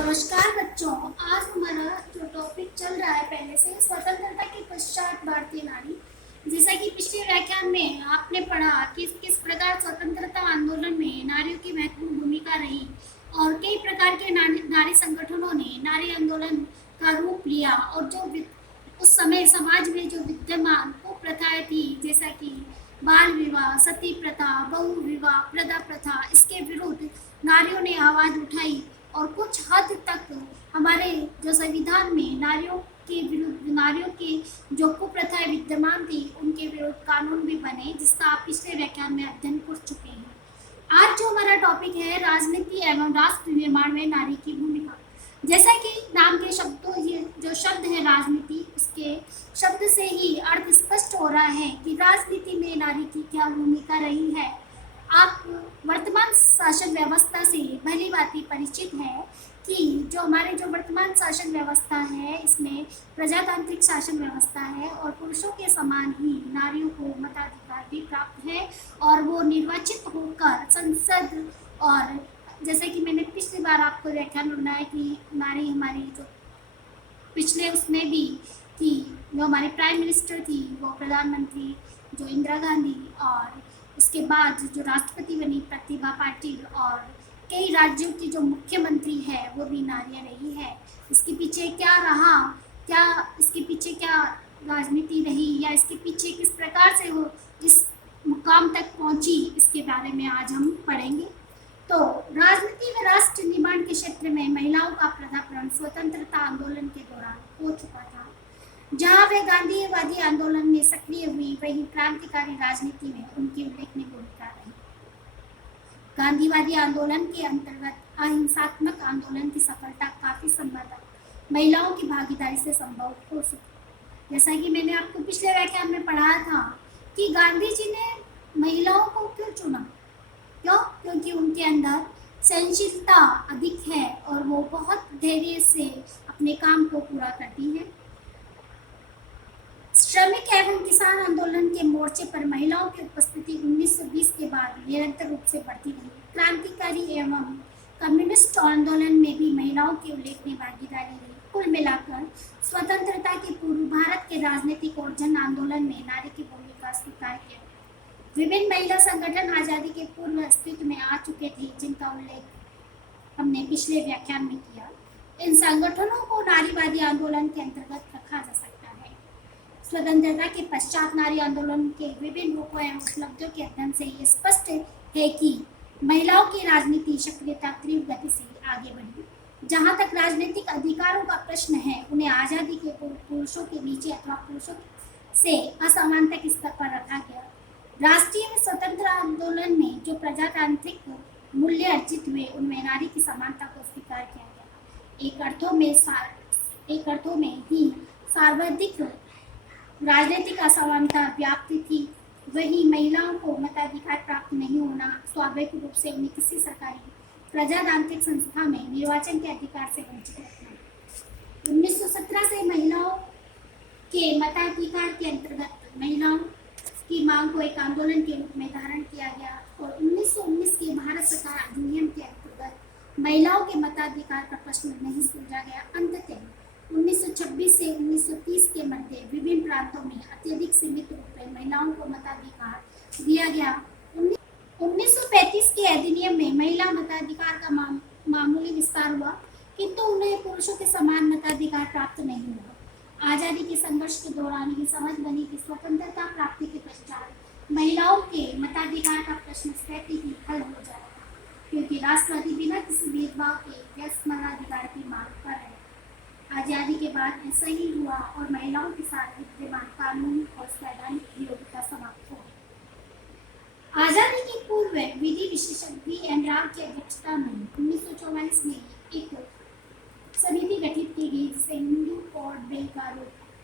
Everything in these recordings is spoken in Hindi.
नमस्कार बच्चों। आज हमारा जो टॉपिक चल रहा है पहले से स्वतंत्रता के पश्चात भारतीय नारी। जैसा कि पिछले व्याख्यान में आपने पढ़ा कि किस प्रकार स्वतंत्रता आंदोलन में नारियों की महत्वपूर्ण भूमिका रही और कई प्रकार के नारी संगठनों ने नारी आंदोलन का रूप लिया और जो उस समय समाज में जो विद्यमान कुप्रथाएं थी जैसा कि बाल विवाह, सती प्रथा, बहु विवाह, प्रदा प्रथा, इसके विरुद्ध नारियों ने आवाज उठाई और कुछ हद तक हमारे जो संविधान में नारियों के विरुद्ध, नारियों के जो कुप्रथाएं विद्यमान थी उनके विरुद्ध कानून भी बने, जिसका आप पिछले व्याख्यान में अध्ययन कर चुके हैं। आज जो हमारा टॉपिक है राजनीति एवं राष्ट्र निर्माण में नारी की भूमिका। जैसा कि नाम के शब्दों, ये जो शब्द है राजनीति, उसके शब्द से ही अर्थ स्पष्ट हो रहा है कि राजनीति में नारी की क्या भूमिका रही है। आप वर्तमान शासन व्यवस्था से भली भांति परिचित है कि जो हमारे जो वर्तमान शासन व्यवस्था है इसमें प्रजातांत्रिक शासन व्यवस्था है और पुरुषों के समान ही नारियों को मताधिकार भी प्राप्त है और वो निर्वाचित होकर संसद, और जैसे कि मैंने पिछली बार आपको व्याख्यान बनाया कि नारी हमारी जो पिछले उसमें भी थी, जो हमारी प्राइम मिनिस्टर थी वो प्रधानमंत्री जो इंदिरा गांधी, और उसके बाद जो राष्ट्रपति बनी प्रतिभा पाटिल, और कई राज्यों की जो मुख्यमंत्री है वो भी नारियां रही है। इसके पीछे क्या रहा, क्या इसके पीछे क्या राजनीति रही या इसके पीछे किस प्रकार से वो इस मुकाम तक पहुंची, इसके बारे में आज हम पढ़ेंगे। तो राजनीति में राष्ट्र निर्माण के क्षेत्र में महिलाओं का पदार्पण स्वतंत्रता आंदोलन के दौरान हो चुका था। जहां वे गांधीवादी आंदोलन में सक्रिय हुई, वहीं क्रांतिकारी राजनीति में उनकी उल्लेखनीय भूमिका रही। गांधीवादी आंदोलन के अंतर्गत अहिंसात्मक आंदोलन की सफलता काफी संभवतः महिलाओं की भागीदारी से संभव हो सकी। जैसा कि मैंने आपको पिछले व्याख्यान में पढ़ाया था कि गांधी जी ने महिलाओं को क्यों चुना, क्योंकि उनके अंदर सहनशीलता अधिक है और वो बहुत धैर्य से अपने काम को पूरा करती है। श्रमिक एवं किसान आंदोलन के मोर्चे पर महिलाओं की उपस्थिति 1920 के बाद निरंतर रूप से बढ़ती रही। क्रांतिकारी एवं कम्युनिस्ट आंदोलन में भी महिलाओं की उल्लेखनीय भागीदारी रही। कुल मिलाकर स्वतंत्रता के पूर्व भारत के राजनीतिक और जन आंदोलन में नारी की भूमिका स्वीकार किया। विभिन्न महिला संगठन आजादी के पूर्व अस्तित्व में आ चुके थे, जिनका उल्लेख हमने पिछले व्याख्यान में किया। इन संगठनों को नारीवादी आंदोलन के अंतर्गत रखा जा सकता है। स्वतंत्रता के पश्चात नारी आंदोलन के विभिन्न रूपों एवं उपलब्धियों के अध्ययन से ये स्पष्ट है कि महिलाओं की राजनीति सक्रियता तीव्र गति से आगे बढ़ी। जहां तक राजनीतिक अधिकारों का प्रश्न है, उन्हें आजादी के पूर्व पुरुषों के नीचे अथवा पुरुषों से असमानता के स्तर पर रखा गया। राष्ट्रीय व स्वतंत्र आंदोलन में जो प्रजातांत्रिक मूल्य अर्जित हुए, उनमें नारी की समानता को स्वीकार किया गया। एक अर्थों में ही सर्वाधिक राजनीतिक असमानता व्याप्त थी। वही महिलाओं को मताधिकार प्राप्त नहीं होना स्वाभाविक रूप से उन्हें किसी सरकारी प्रजातांत्रिक संस्था में निर्वाचन के अधिकार से वंचित रखना। 1917 से महिलाओं के मताधिकार के अंतर्गत महिलाओं की मांग को एक आंदोलन के रूप में धारण किया गया और 1919 के भारत सरकार अधिनियम के अंतर्गत महिलाओं के मताधिकार का प्रश्न नहीं सुलझा गया। अंततः 1926 से 1930 के मध्य विभिन्न प्रांतों में अत्यधिक सीमित रूप में महिलाओं को मताधिकार दिया गया। 1935 के अधिनियम में महिला मताधिकार का मामूली विस्तार हुआ, किंतु उन्हें पुरुषों के समान मताधिकार प्राप्त नहीं हुआ। आजादी के संघर्ष के दौरान ये समझ बनी कि स्वतंत्रता प्राप्ति के पश्चात महिलाओं के मताधिकार का प्रश्न स्वतः ही हल हो जाएगा, क्योंकि राष्ट्रवादी बिना किसी भेदभाव के व्यस्त मताधिकार की मांग कर रहे। आजादी के बाद ऐसा ही हुआ और महिलाओं के साथ विद्यमान कानूनी और संवैधानिक योग्यता समाप्त हो गई। आजादी के पूर्व विधि विशेषज्ञ V.N. राव की अध्यक्षता में 1944 में एक समिति गठित की गई, जिसे हिंदू कोड बिल का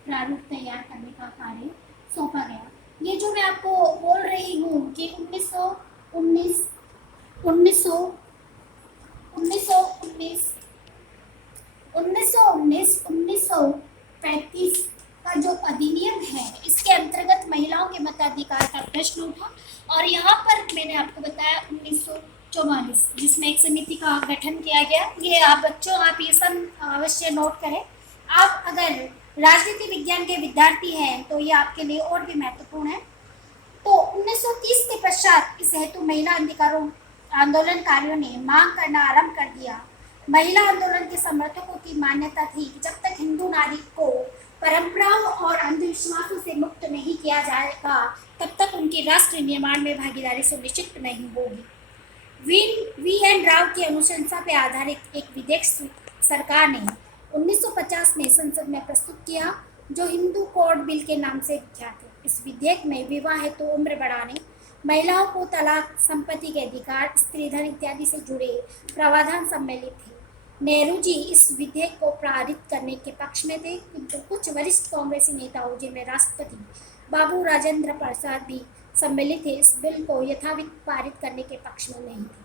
प्रारूप तैयार करने का कार्य सौंपा गया। ये जो मैं आपको बोल रही हूँ कि 1935 का जो अधिनियम है, इसके अंतर्गत महिलाओं के मताधिकार का प्रश्न उठा और यहाँ पर मैंने आपको बताया 44 जिसमें एक समिति का गठन किया गया। ये आप बच्चों आप ये सब अवश्य नोट करें। आप अगर राजनीति विज्ञान के विद्यार्थी हैं तो ये आपके लिए और भी महत्वपूर्ण है। तो 1930 के पश्चात इस हेतु महिला अधिकारों आंदोलनकारियों ने मांग करना आरंभ कर दिया। महिला आंदोलन के समर्थकों की मान्यता थी कि जब तक हिंदू नारी को परंपराओं और अंधविश्वासों से मुक्त नहीं किया जाएगा तब तक उनकी राष्ट्र निर्माण में भागीदारी सुनिश्चित नहीं होगी। वी एन राव की अनुशंसा पर आधारित एक विधेयक सरकार ने 1950 में संसद में प्रस्तुत किया जो हिंदू कोड बिल के नाम से विख्यात है। इस विधेयक में विवाह हेतु उम्र बढ़ाने, महिलाओं को तलाक, संपत्ति के अधिकार, स्त्री धन इत्यादि से जुड़े प्रावधान सम्मिलित थे। नेहरू जी इस विधेयक को पारित करने के पक्ष में थे, किंतु कुछ वरिष्ठ कांग्रेसी नेताओं जिनमें राष्ट्रपति बाबू राजेंद्र प्रसाद भी सम्मिलित थे इस बिल को यथाविध पारित करने के पक्ष में नहीं थे।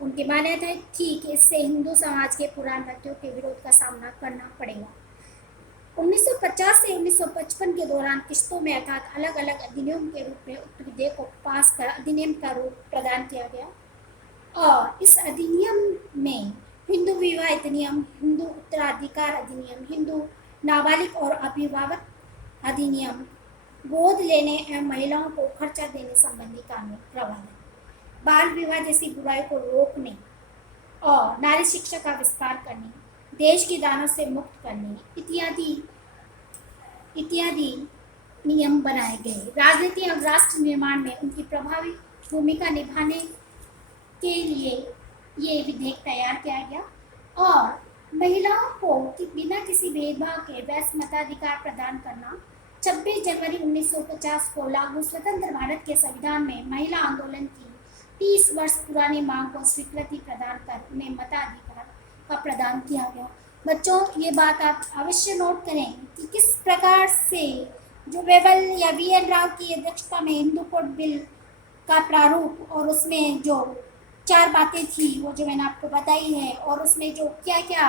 उनकी मान्यता थी कि इससे हिंदू समाज के पुराणमतियों के विरोध का सामना करना पड़ेगा। 1950 से 1955 के दौरान किस्तों में अर्थात अलग अलग अधिनियम के रूप में उक्त विधेयक को पास कर अधिनियम का रूप प्रदान किया गया और इस अधिनियम में हिंदू विवाह अधिनियम, हिंदू उत्तराधिकार अधिनियम, हिंदू नाबालिग और अभिभावक अधिनियम, गोद लेने एवं महिलाओं को खर्चा देने संबंधी कानून प्रावधान, बाल विवाह जैसी बुराई को रोकने और नारी शिक्षा का विस्तार करने, देश की दानों से मुक्त करने इत्यादि नियम बनाए गए। राजनीति और राष्ट्र निर्माण में उनकी प्रभावी भूमिका निभाने के लिए ये विधेयक तैयार किया गया और महिलाओं को बिना किसी भेदभाव के वैध मताधिकार प्रदान करना। 26 जनवरी 1950 को लागू स्वतंत्र भारत के संविधान में महिला आंदोलन की 30 वर्ष पुरानी मांग को स्वीकृति प्रदान कर उन्हें मताधिकार का प्रदान किया गया। बच्चों ये बात आप अवश्य नोट करें कि किस प्रकार से जो वेबल या वी.एन. राव की अध्यक्षता में हिंदू कोड बिल का प्रारूप और उसमें जो 4 बातें थी वो जो मैंने आपको बताई है और उसमें जो क्या क्या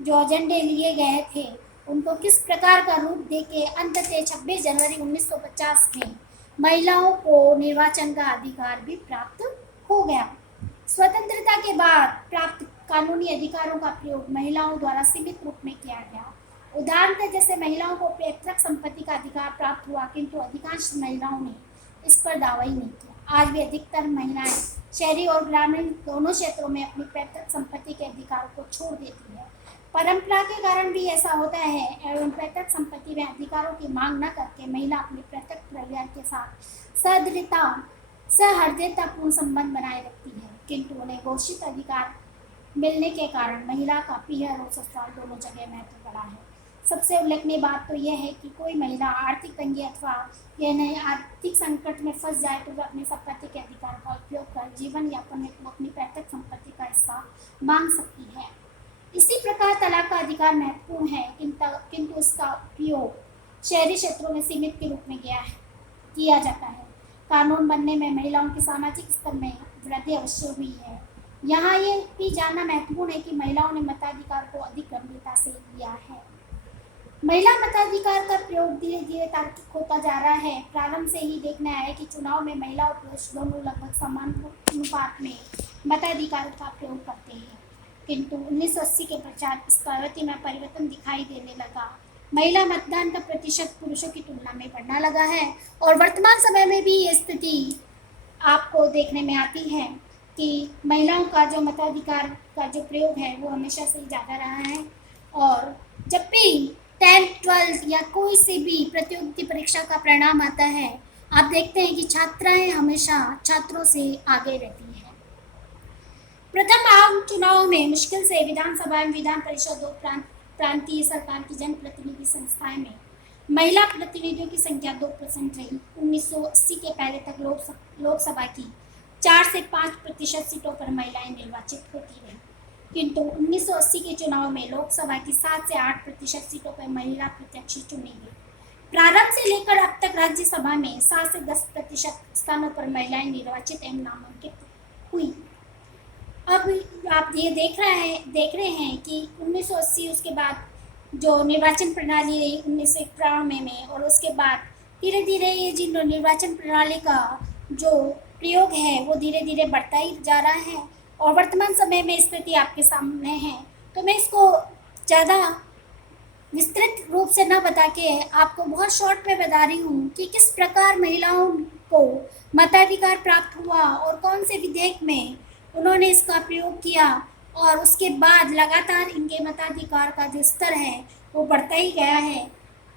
जो एजेंडे लिए गए थे उनको किस प्रकार का रूप देके अंततः 26 जनवरी 1950 में महिलाओं को निर्वाचन का अधिकार भी प्राप्त हो गया। स्वतंत्रता के बाद प्राप्त कानूनी अधिकारों का प्रयोग महिलाओं द्वारा सीमित रूप में किया गया। उदाहरणतः जैसे महिलाओं को पैतृक संपत्ति का अधिकार प्राप्त हुआ, किंतु अधिकांश महिलाओं ने इस पर दावा ही नहीं किया। आज भी अधिकतर महिलाएं शहरी और ग्रामीण दोनों क्षेत्रों में अपनी पैतृक संपत्ति के अधिकार को छोड़ देती है। परंपरा के कारण भी ऐसा होता है एवं पैतृक संपत्ति में अधिकारों की मांग न करके महिला अपने पैतृक परिवार के साथ सहृदयतापूर्ण संबंध बनाए रखती है, किंतु उन्हें घोषित अधिकार मिलने के कारण महिला का पीहर और ससुराल दोनों जगह महत्व बढ़ा है। सबसे उल्लेखनीय बात तो यह है कि कोई महिला आर्थिक तंगी अथवा यह नए आर्थिक संकट में फंस जाए तो वह अपनी संपत्ति के अधिकार का उपयोग कर जीवन यापन में अपनी पैतृक संपत्ति का हिस्सा मांग सकती है। इसी प्रकार तलाक का अधिकार महत्वपूर्ण है, किंतु इसका उपयोग शहरी क्षेत्रों में सीमित के रूप में किया जाता है। कानून बनने में महिलाओं के सामाजिक स्तर में वृद्धि अवश्य हुई है। यहाँ ये भी जानना महत्वपूर्ण है कि महिलाओं ने मताधिकार को अधिक गंभीरता से लिया है। महिला मताधिकार का प्रयोग धीरे धीरे तार्किक होता जा रहा है। प्रारंभ से ही देखना है कि चुनाव में महिला और पुरुष दोनों लगभग समान अनुपात में मताधिकार का प्रयोग करते हैं, किंतु 1980 के पश्चात इस प्रवृत्ति में परिवर्तन दिखाई देने लगा। महिला मतदान का प्रतिशत पुरुषों की तुलना में बढ़ना लगा है और वर्तमान समय में भी ये स्थिति आपको देखने में आती है कि महिलाओं का जो मताधिकार का जो प्रयोग है वो हमेशा से ज़्यादा रहा है। और जब भी 10th 12th या कोई से भी प्रतियोगिता परीक्षा का परिणाम आता है, आप देखते हैं कि छात्राएं हमेशा छात्रों से आगे रहती हैं। प्रथम आम चुनाव में मुश्किल से विधानसभा एवं विधान परिषद और प्रांतीय सरकार की जनप्रतिनिधि संस्थाएं में महिला प्रतिनिधियों की संख्या 2% रही। 1980 के पहले तक लोकसभा की 4 से 5% सीटों पर महिलाएं निर्वाचित होती रहीं, किंतु 1980 के चुनाव में लोकसभा की 7 से 8% सीटों पर महिला प्रत्याशी चुनी गई। प्रारंभ से लेकर अब तक राज्यसभा में 7 से 10% स्थानों पर महिलाएं निर्वाचित एवं नामांकित हुई। अब आप ये देख रहे हैं कि 1980 उसके बाद जो निर्वाचन प्रणाली रही 1991 में और उसके बाद धीरे धीरे ये जिन निर्वाचन प्रणाली का जो प्रयोग है वो धीरे धीरे बढ़ता ही जा रहा है और वर्तमान समय में स्थिति आपके सामने है। तो मैं इसको ज़्यादा विस्तृत रूप से न बता के आपको बहुत शॉर्ट में बता रही हूँ कि किस प्रकार महिलाओं को मताधिकार प्राप्त हुआ और कौन से विधेयक में उन्होंने इसका प्रयोग किया, और उसके बाद लगातार इनके मताधिकार का जो स्तर है वो बढ़ता ही गया है।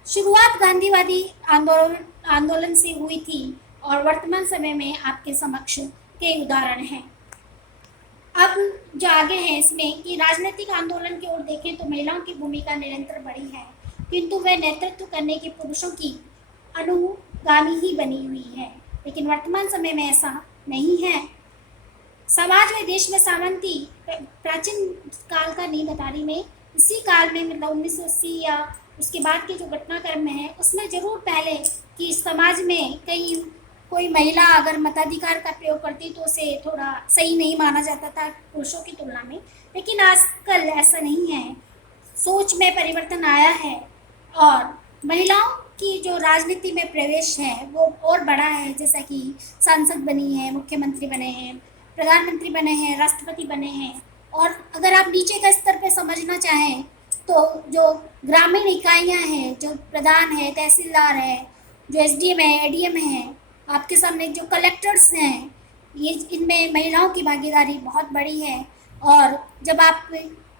शुरुआत गांधीवादी आंदोलन से हुई थी और वर्तमान समय में आपके समक्ष कई उदाहरण हैं। अब जो आगे है इसमें कि राजनीतिक आंदोलन की ओर देखें तो महिलाओं की भूमिका निरंतर बढ़ी है, किंतु वे नेतृत्व करने के पुरुषों की अनुगामी ही बनी हुई है। लेकिन वर्तमान समय में ऐसा नहीं है। समाज में देश में सामंती प्राचीन काल का नहीं बता रही मैं, इसी काल में मतलब 1980 या उसके बाद के जो घटनाक्रम में है उसमें जरूर पहले कि समाज में कई कोई महिला अगर मताधिकार का प्रयोग करती तो उसे थोड़ा सही नहीं माना जाता था पुरुषों की तुलना में। लेकिन आजकल ऐसा नहीं है, सोच में परिवर्तन आया है और महिलाओं की जो राजनीति में प्रवेश है वो और बड़ा है। जैसा कि सांसद बनी है, मुख्यमंत्री बने हैं, प्रधानमंत्री बने हैं, राष्ट्रपति बने हैं। और अगर आप नीचे का स्तर पे समझना चाहें तो जो ग्रामीण इकाइयां हैं, जो प्रधान है, तहसीलदार है, जो एसडीएम है, एडीएम है, आपके सामने जो कलेक्टर्स हैं, ये इनमें महिलाओं की भागीदारी बहुत बड़ी है। और जब आप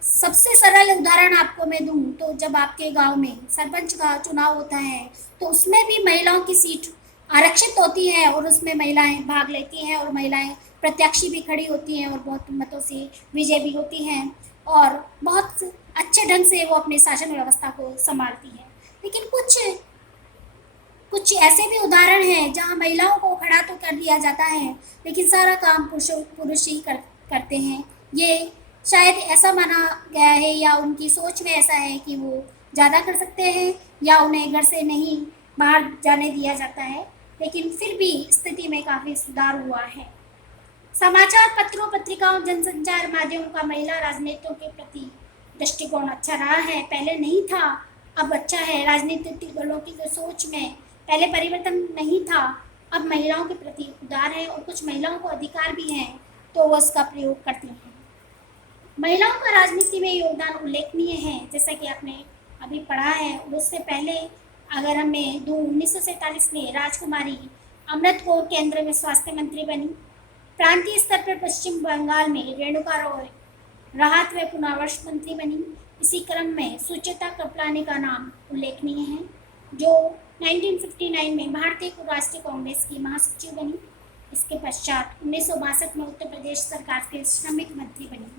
सबसे सरल उदाहरण आपको मैं दूं तो जब आपके गांव में सरपंच का चुनाव होता है तो उसमें भी महिलाओं की सीट आरक्षित होती है और उसमें महिलाएं भाग लेती हैं और महिलाएं प्रत्याशी भी खड़ी होती हैं और बहुत मतों से विजय भी होती हैं और बहुत अच्छे ढंग से वो अपनी शासन व्यवस्था को संभालती हैं। लेकिन कुछ ऐसे भी उदाहरण हैं जहां महिलाओं को खड़ा तो कर दिया जाता है लेकिन सारा काम पुरुष ही करते हैं। ये शायद ऐसा माना गया है या उनकी सोच में ऐसा है कि वो ज़्यादा कर सकते हैं या उन्हें घर से नहीं बाहर जाने दिया जाता है। लेकिन फिर भी स्थिति में काफ़ी सुधार हुआ है। समाचार पत्रों, पत्रिकाओं, जनसंचार माध्यमों का महिला राजनेताओं के प्रति दृष्टिकोण अच्छा रहा है। पहले नहीं था, अब अच्छा है। राजनीतिक दलों की जो सोच में पहले परिवर्तन नहीं था, अब महिलाओं के प्रति उदार है और कुछ महिलाओं को अधिकार भी हैं तो वो इसका प्रयोग करती हैं। महिलाओं का राजनीति में योगदान उल्लेखनीय है, जैसा कि आपने अभी पढ़ा है। उससे पहले अगर हमें 1947 में राजकुमारी अमृत कौर केंद्र में स्वास्थ्य मंत्री बनी। प्रांतीय स्तर पर पश्चिम बंगाल में रेणुका रॉय राहत व पुनर्वास मंत्री बनी। इसी क्रम में सुचेता कृपलानी का नाम उल्लेखनीय है, जो 1959 में भारतीय राष्ट्रीय कांग्रेस की महासचिव बनी। इसके पश्चात 1962 में उत्तर प्रदेश सरकार के श्रमिक मंत्री बनी।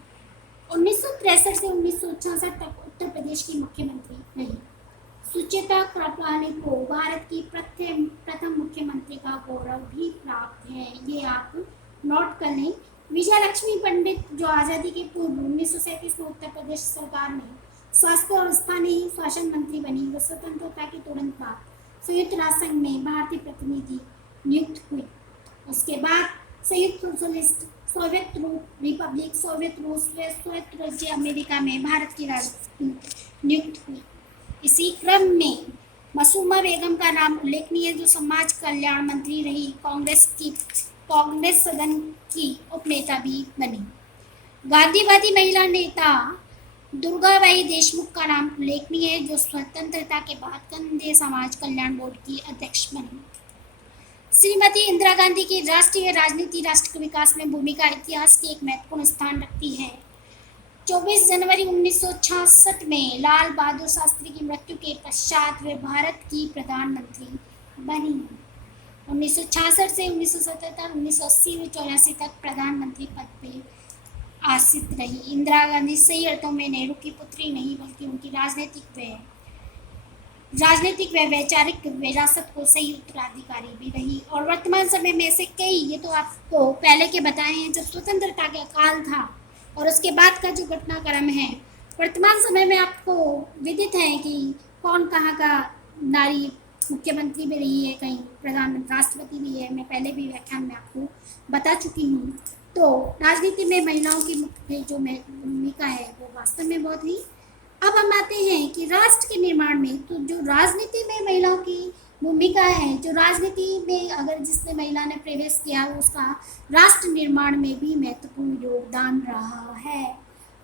1963 से 1966 तक उत्तर प्रदेश की मुख्यमंत्री रही। सुचेता कृपलानी को भारत की प्रथम मुख्यमंत्री का गौरव भी प्राप्त है, ये आप नोट कर लें। विजय लक्ष्मी पंडित जो आज़ादी के पूर्व 1937 में उत्तर प्रदेश सरकार में स्वास्थ्य और स्थानीय शासन मंत्री बनी। वो स्वतंत्रता के तुरंत बाद संयुक्त राष्ट्र संघ में भारतीय प्रतिनिधि नियुक्त हुई। उसके बाद संयुक्त सोवियत रिपब्लिक, सोवियत रूस व सोवियत राज्य अमेरिका में भारत की राजदूत नियुक्त हुई। इसी क्रम में मसूमा बेगम का नाम उल्लेखनीय है, जो समाज कल्याण मंत्री रही। कांग्रेस सदन की उपनेता भी बनी। गांधीवादी महिला नेता दुर्गाबाई देशमुख का नाम उल्लेखनीय है, जो स्वतंत्रता के बाद केंद्रीय समाज कल्याण बोर्ड की अध्यक्ष बनी। श्रीमती इंदिरा गांधी की राष्ट्रीय राजनीति राष्ट्र के विकास में भूमिका इतिहास की एक महत्वपूर्ण स्थान रखती है। 24 जनवरी 1966 में लाल बहादुर शास्त्री की मृत्यु के पश्चात वे भारत की प्रधानमंत्री बनी। 1966 से 1977, 1980 में 84 तक प्रधानमंत्री पद पर आसीन रही। इंदिरा गांधी सही अर्थों में नेहरू की पुत्री नहीं बल्कि उनकी राजनीतिक व वैचारिक विरासत को सही उत्तराधिकारी भी रही। और वर्तमान समय में ऐसे कई, ये तो आपको पहले के बताए हैं, जब स्वतंत्रता का काल था और उसके बाद का जो घटनाक्रम है, वर्तमान समय में आपको विदित है कि कौन कहाँ का नारी मुख्यमंत्री भी रही है, कहीं प्रधानमंत्री राष्ट्रपति भी है। मैं पहले भी व्याख्यान में आपको बता चुकी हूँ। तो राजनीति में महिलाओं की मुख्य जो भूमिका है वो वास्तव में बहुत ही अब हम आते हैं कि राष्ट्र के निर्माण में, तो जो राजनीति में महिलाओं की भूमिका है, जो राजनीति में अगर जिसने महिला ने प्रवेश किया उसका राष्ट्र निर्माण में भी महत्वपूर्ण योगदान रहा है।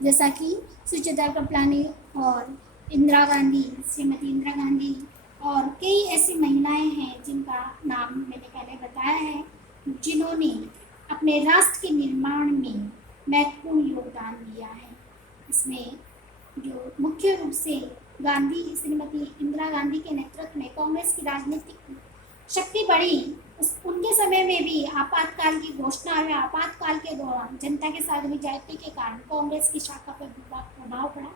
जैसा कि सुचित्रा कृपलानी और इंदिरा गांधी, श्रीमती इंदिरा गांधी और कई ऐसी महिलाएं हैं जिनका नाम मैंने पहले बताया है, जिन्होंने अपने राष्ट्र के निर्माण में महत्वपूर्ण योगदान दिया है। इसमें जो मुख्य रूप से गांधी, श्रीमती इंदिरा गांधी के नेतृत्व में कांग्रेस की राजनीतिक शक्ति बढ़ी, उनके समय में भी आपातकाल की घोषणा हुई। आपातकाल के दौरान जनता के साथ हुई ज्यादती के कारण कांग्रेस की शाखा पर प्रभाव पड़ा,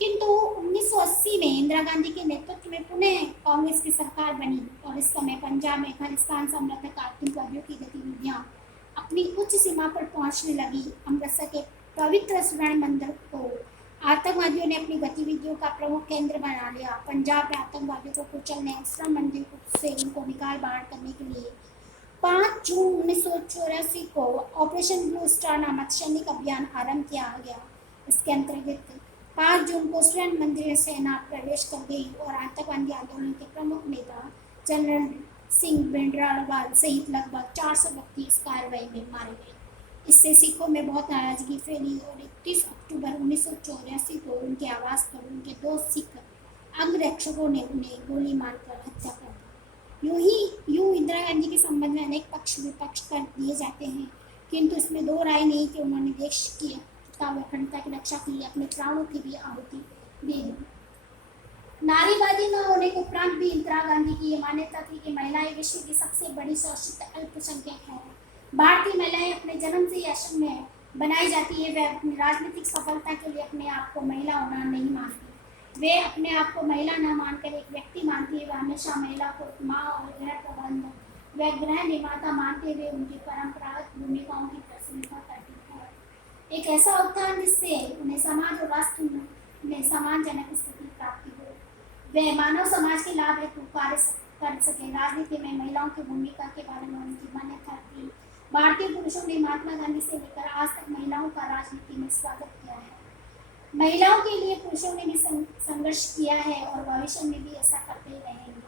किंतु 1980 में इंदिरा गांधी के नेतृत्व में पुनः कांग्रेस की सरकार बनी और इस समय पंजाब में खालिस्तान समर्थक आतंकवादियों की गतिविधियां अपनी उच्च सीमा पर पहुंचने लगी। अमृतसर के पवित्र स्वर्ण मंदिर को आतंकवादियों ने अपनी गतिविधियों का प्रमुख केंद्र बना लिया। पंजाब में आतंकवादियों को कुचलने, स्वर्ण मंदिर से उनको निकाल बाहर करने के लिए 5 जून 1984 को ऑपरेशन ब्लू स्टार नामक सैनिक अभियान आरंभ किया गया। इसके अंतर्गत 5 जून को स्वर्ण मंदिर में सेना प्रवेश कर गई और आतंकवादी आंदोलन के प्रमुख नेता जनरल सिंह भिंडरावाल सहित लगभग 400 व्यक्ति इस कार्रवाई में मारे गए। इससे सिखों में बहुत नाराजगी फैली और 31 अक्टूबर 1984 को उनके आवास पर उनके 2 सिख अंगरक्षकों ने उन्हें गोली मारकर हत्या कर दी। यूं इंदिरा गांधी के संबंध में अनेक पक्ष विपक्ष कर दिए जाते हैं, किंतु इसमें दो राय नहीं कि उन्होंने देश की एकता व अखंडता की रक्षा के लिए अपने प्राणों की भी आहुति दे दी। नारीवादी न होने के उपरांत भी इंदिरा गांधी की ये मान्यता थी कि महिलाएं विश्व की सबसे बड़ी शोषित अल्पसंख्यक हैं। भारतीय महिलाएं अपने जन्म से ही आश्रम में बनाई जाती है। वे अपनी राजनीतिक सफलता के लिए अपने आप को महिला होना नहीं मानती। वे अपने आप को महिला न मानकर एक व्यक्ति मानती है। वे हमेशा महिला को माँ और गृह प्रबंधक व गृह निर्माता मानते हुए उनकी परंपरागत भूमिकाओं की प्रशंसा करती है। एक ऐसा उत्थान जिससे उन्हें समाज और राष्ट्र में सम्मानजनक स्थिति प्राप्ति हो। वे मानव समाज के लाभ हेतु कार्य कर सके। राजनीति में महिलाओं की भूमिका के बारे में उनकी मान्यता थी। भारतीय पुरुषों ने महात्मा गांधी से लेकर आज तक महिलाओं का राजनीति में स्वागत किया है। महिलाओं के लिए पुरुषों ने भी संघर्ष किया है और भविष्य में भी ऐसा करते रहेंगे।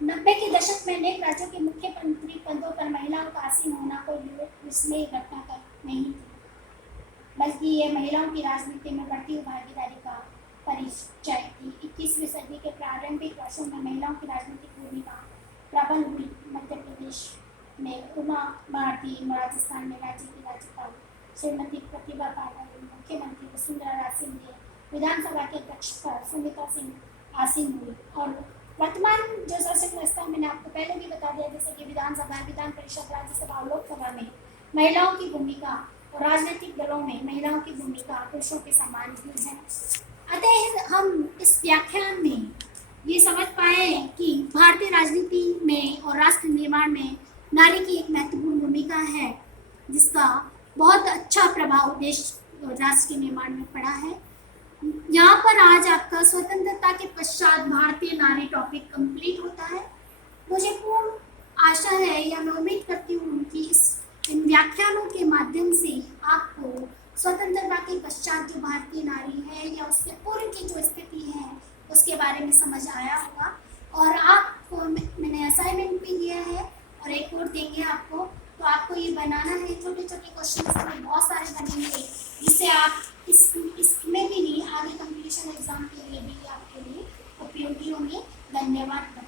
90 के दशक में अनेक राज्यों के मुख्यमंत्री पदों पर महिलाओं का आसीन होना कोई विस्मय घटना नहीं थी, बल्कि ये महिलाओं की राजनीति में बढ़ती हुई भागीदारी का परिचय थी। 21वीं सदी के प्रारंभिक वर्षों में महिलाओं की राजनीतिक भूमिका प्रबल हुई। मध्य प्रदेश में उमा भारती, राजस्थान में राज्य की राज्यपाल श्रीमती प्रतिभा पाटिल, मुख्यमंत्री वसुंधरा राजे, विधानसभा के अध्यक्ष पर सुनीता सिंह आसीन हुई। और वर्तमान जो शासन व्यवस्था मैंने आपको पहले भी बता दिया, जैसे कि विधानसभा, विधान परिषद, राज्यसभा और लोकसभा में महिलाओं की भूमिका और राजनीतिक दलों में महिलाओं की भूमिका पुरुषों के समान ही है। अतः हम इस व्याख्यान में ये समझ पाए कि भारतीय राजनीति में और राष्ट्र निर्माण में नारी की एक महत्वपूर्ण भूमिका है, जिसका बहुत अच्छा प्रभाव देश और राष्ट्र के निर्माण में पड़ा है। यहाँ पर आज आपका स्वतंत्रता के पश्चात भारतीय नारी टॉपिक कंप्लीट होता है। मुझे पूर्ण आशा है या मैं उम्मीद करती हूँ कि इन व्याख्यानों के माध्यम से आपको स्वतंत्रता के पश्चात जो भारतीय नारी है या उसके पूर्व की जो स्थिति है उसके बारे में समझ आया होगा। और आपको मैंने असाइनमेंट भी दिया है और एक और देंगे आपको, तो आपको ये बनाना है। छोटे छोटे क्वेश्चन बहुत सारे बनेंगे, जिससे आप इसमें भी नहीं, आगे कंपटीशन एग्जाम के लिए भी आपके लिए उपयोगी होंगे। धन्यवाद।